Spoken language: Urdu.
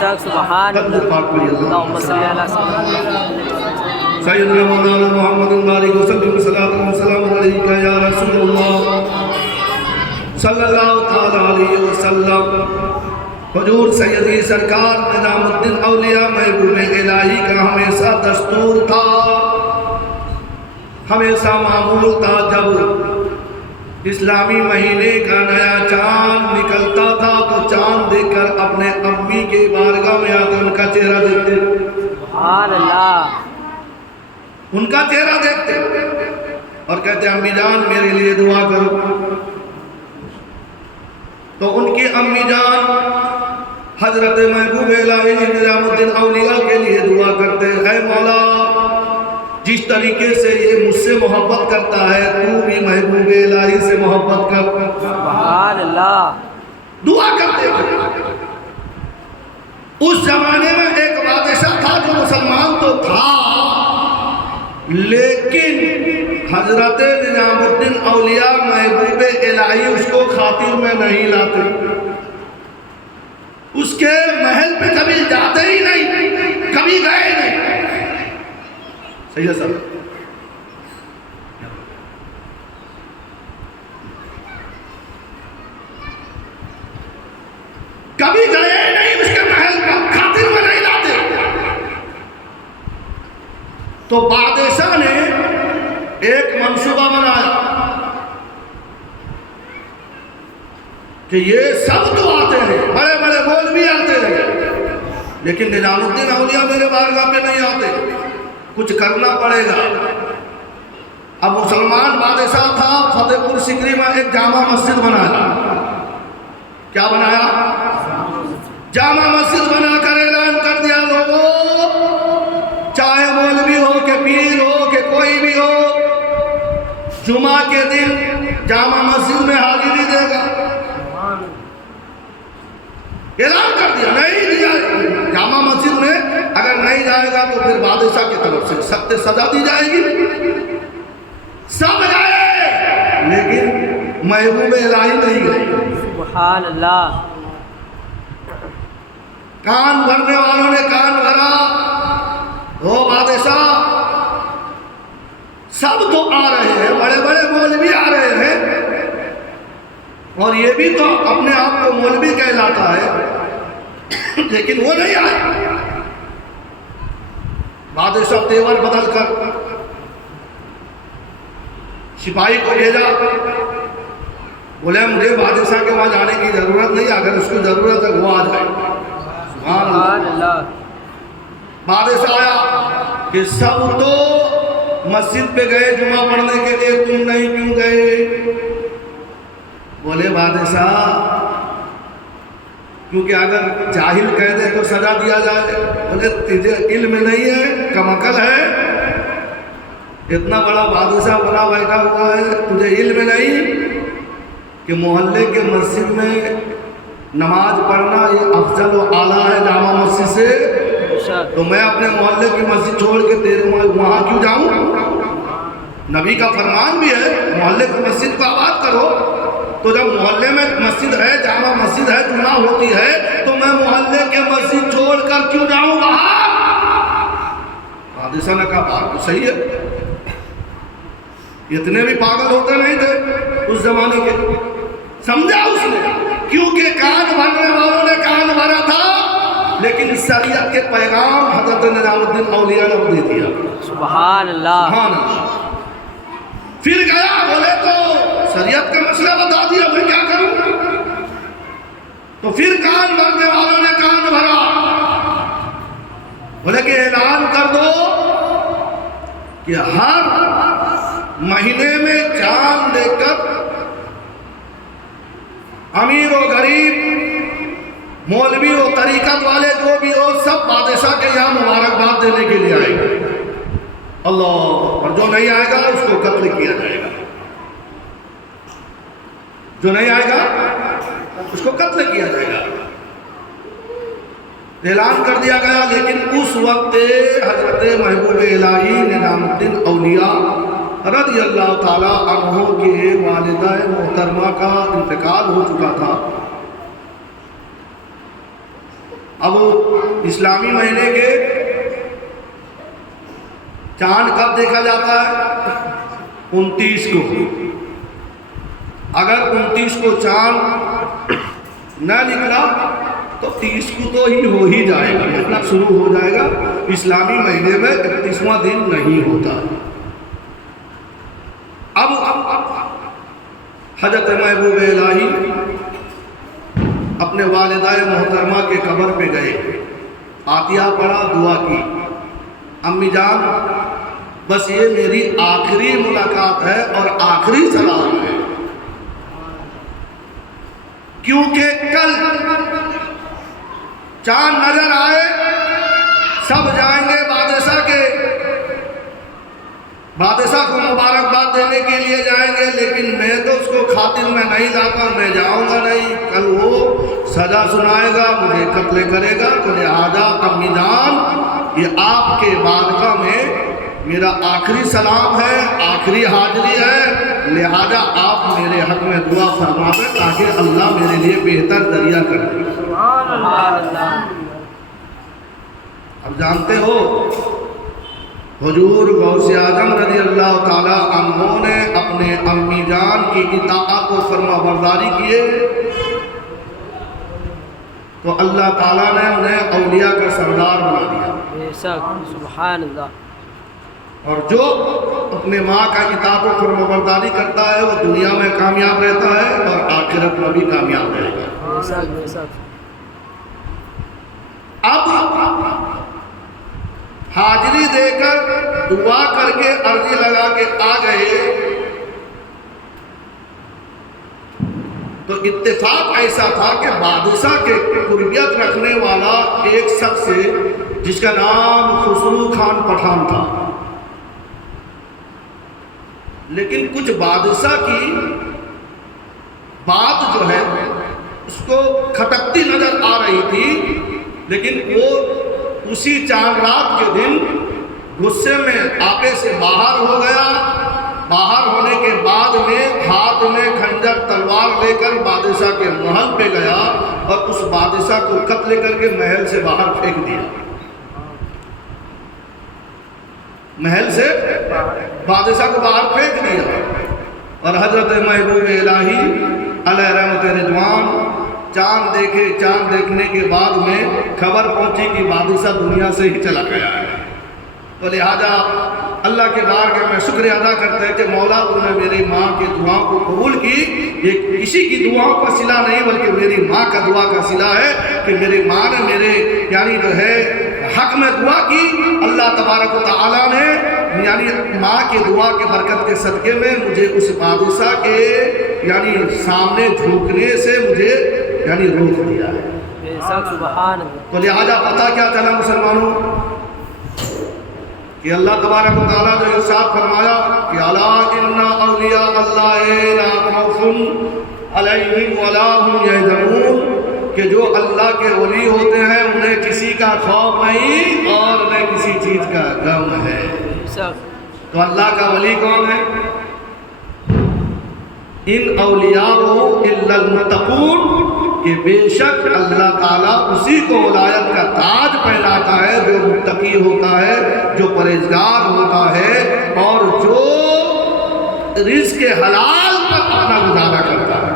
سک سبحان درود پاک پڑھیے اللہم صلی علی سیدنا مولانا محمد مالک وسلم صلاۃ و سلام علیکہ یا رسول اللہ صلی اللہ تعالی علیہ وسلم۔ حضور سیدی سرکار نظام الدین اولیاء محبوب الہی کا ہمیشہ دستور تھا، ہمیشہ معمول تھا، جب اسلامی مہینے کا نیا چاند نکلتا تھا تو چاند دیکھ کر اپنے امی کے بارگاہ میں آ کر ان کا چہرہ دیکھتے، سبحان اللہ، ان کا چہرہ دیکھتے اور کہتے امی جان میرے لیے دعا کرو۔ تو ان کی امی جان حضرت محبوب الہی نظام الدین اولیاء کے لیے دعا کرتے، اے مولا جس طریقے سے یہ مجھ سے محبت کرتا ہے تو بھی محبوب الہی سے محبت کر۔ سبحان اللہ، دعا کرتے تھے۔ اس زمانے میں ایک بادشاہ تھا جو مسلمان تو تھا، لیکن حضرت نظام الدین اولیاء محبوب الہی اس کو خاطر میں نہیں لاتے، اس کے محل پہ کبھی جاتے ہی نہیں، کبھی گئے نہیں۔ صحیح ہے صاحب؟ کبھی گئے نہیں اس کے محل پر، خاطر میں نہیں لاتے۔ تو بادشاہ نے ایک منصوبہ بنایا کہ یہ سب تو آتے ہیں، بڑے بڑے مولوی آتے ہیں، لیکن نظام الدین اولیاء میرے بارگاہ پہ نہیں آتے، کچھ کرنا پڑے گا۔ اب مسلمان بادشاہ تھا، فتح پور سکری میں ایک جامع مسجد بنایا۔ کیا بنایا؟ جامع مسجد بنا کر اعلان کر دیا، لوگوں چاہے مولوی ہو کہ پیر ہو کہ کوئی بھی ہو، جمعہ کے دن جامع مسجد میں حاضری دے گا۔ اعلان کر دیا، نہیں دیا جامع مسجد میں اگر نہیں جائے گا تو پھر بادشاہ کی طرف سے سخت سزا دی جائے گی۔ سب گئے لیکن محبوب الہی نہیں گئے۔ سبحان اللہ، کان بھرنے والوں نے کان بھرا، وہ بادشاہ سب تو آ رہے ہیں، بڑے بڑے مولوی آ رہے ہیں، اور یہ بھی تو اپنے آپ کو مولوی کہلاتا ہے، لیکن وہ نہیں آئے۔ بادشاہ تیور بدل کر سپاہی کو بھیجا، بولے مجھے بادشاہ کے وہاں جانے کی ضرورت نہیں، اگر اس کو ضرورت ہے وہ آ جائے۔ سبحان اللہ، بادشاہ آیا کہ سب تو مسجد پہ گئے جمعہ پڑھنے کے لیے، تم نہیں کیوں گئے؟ بولے بادشاہ کیونکہ اگر جاہل کہہ دے تو سزا دیا جائے۔ بولے تجھے علم نہیں ہے، کم عقل ہے، اتنا بڑا بادشاہ بنا بیٹھا ہوا ہے، تجھے علم نہیں کہ محلے کے مسجد میں نماز پڑھنا یہ افضل و اعلیٰ ہے جامع مسجد سے، تو میں اپنے محلے کی مسجد چھوڑ کے تیرے وہاں کیوں جاؤں؟ نبی کا فرمان بھی ہے محلے کی مسجد کو آباد کرو، تو جب محلے میں مسجد ہے، جامع مسجد ہے، جمعہ ہوتی ہے، تو میں محلے کے مسجد چھوڑ کر کیوں جاؤں باہر؟ بادشاہ نے کہا بات تو صحیح ہے، اتنے بھی پاگل ہوتے نہیں تھے اس زمانے کے۔ سمجھا اس نے، کیونکہ کان بھرنے والوں نے کان بھرا تھا، لیکن شریعت کے پیغام حضرت نظام الدین اولیاء نے دے دیا۔ سبحان اللہ، سبحان اللہ۔ پھر گیا، بولے تو شریعت کا مسئلہ بتا دیا، پھر کیا کروں؟ تو پھر کان بھرنے والوں نے کان بھرا، بولے کہ اعلان کر دو کہ ہر مہینے میں چاند دیکھ کر امیر و غریب، مولوی و طریقت والے جو بھی ہو، سب بادشاہ کے یہاں مبارکباد دینے کے لیے آئے گا۔ اللہ، اور جو نہیں آئے گا اس کو قتل کیا جائے گا، جو نہیں آئے گا اس کو قتل کیا جائے گا۔ اعلان کر دیا گیا، لیکن اس وقت حضرت محبوب الہی نظام الدین اولیاء رضی اللہ تعالیٰ عنہ کے والدہ محترمہ کا انتقال ہو چکا تھا۔ اب اسلامی مہینے کے چاند کب دیکھا جاتا ہے؟ 29 کو. اگر 29 کو چاند نہ نکلا تو 30 کو تو ہی ہو ہی جائے گا، مطلب شروع ہو جائے گا. اسلامی مہینے میں 31واں دن نہیں ہوتا. اب حضرت محبوب الہی اپنے والدہ محترمہ کے قبر پہ گئے، عطیہ پڑھا، دعا کی، امی جان بس یہ میری آخری ملاقات ہے اور آخری سلام ہے، کیونکہ کل چاند نظر آئے سب جائیں گے بادشاہ کو مبارکباد دینے کے لیے جائیں گے، لیکن میں تو اس کو خاطر میں نہیں لاتا، میں جاؤں گا نہیں. کل وہ سزا سنائے گا، مجھے قتل کرے گا. تو لہذا امی جان یہ آپ کے بارگاہ میں میرا آخری سلام ہے، آخری حاضری ہے، لہذا آپ میرے حق میں دعا فرمائیں تاکہ اللہ میرے لیے بہتر ذریعہ کر دے. اب جانتے ہو حضور غوث اعظم رضی اللہ تعالی عنہ نے اپنے امی جان کی اطاعت و فرما برداری کیے تو اللہ تعالیٰ نے انہیں اولیاء کا سردار بنا دیا. سبحان اللہ. اور جو اپنے ماں کا اطاعت و فرما برداری کرتا ہے وہ دنیا میں کامیاب رہتا ہے اور آخرت میں بھی کامیاب رہے گا. اب حاضری دے کر دعا کر کے عرضی لگا کے آ گئے تو اتفاق ایسا تھا کہ بادشاہ کے قربیت رکھنے والا ایک شخص سے جس کا نام خسرو خان پٹھان تھا، لیکن کچھ بادشاہ کی بات جو ہے اس کو کھٹکتی نظر آ رہی تھی، لیکن وہ اسی چاند رات کے دن غصے میں آپے سے باہر ہو گیا. باہر ہونے کے بعد میں ہاتھ میں خنجر تلوار لے کر بادشاہ کے محل پہ گیا اور اس بادشاہ کو قتل کر کے محل سے باہر پھینک دیا. محل سے بادشاہ کو باہر پھینک دیا. اور حضرت محبوب الہی علیہ رحمت رضوان چاند دیکھے، چاند دیکھنے کے بعد میں خبر پہنچی کہ بادشاہ دنیا سے ہی چلا گیا ہے. تو لہذا اللہ کے بارگاہ میں شکریہ ادا کرتے ہیں کہ مولا تو نے میری ماں کی دعاؤں کو قبول کی. یہ کسی کی دعاؤں کا صلہ نہیں بلکہ میری ماں کا دعا کا صلہ ہے کہ میری ماں نے میرے یعنی جو ہے حق میں دعا کی. اللہ تبارک و تعالیٰ نے یعنی ماں کی دعا کے برکت کے صدقے میں مجھے اس بادشاہ کے یعنی سامنے جھکنے سے مجھے یعنی روک دیا ہے. سبحان اللہ. تو لہذا پتہ کیا چلا مسلمانوں کہ اللہ تبارک و تعالیٰ نے ارشاد فرمایا کہ الا ان اولیاء اللہ لا خوف علیہم ولا هم یحزنون، کہ جو اللہ کے ولی ہوتے ہیں انہیں کسی کا خوف نہیں اور انہیں کسی چیز کا غم ہے. تو اللہ کا ولی کون ہے؟ ان اولیاء الا المتقون، کہ بے شک اللہ تعالیٰ اسی کو ولایت کا تاج پہناتا ہے جو متقی ہوتا ہے، جو پرہیزگار ہوتا ہے اور جو رزق حلال پر اپنا گزارا کرتا ہے.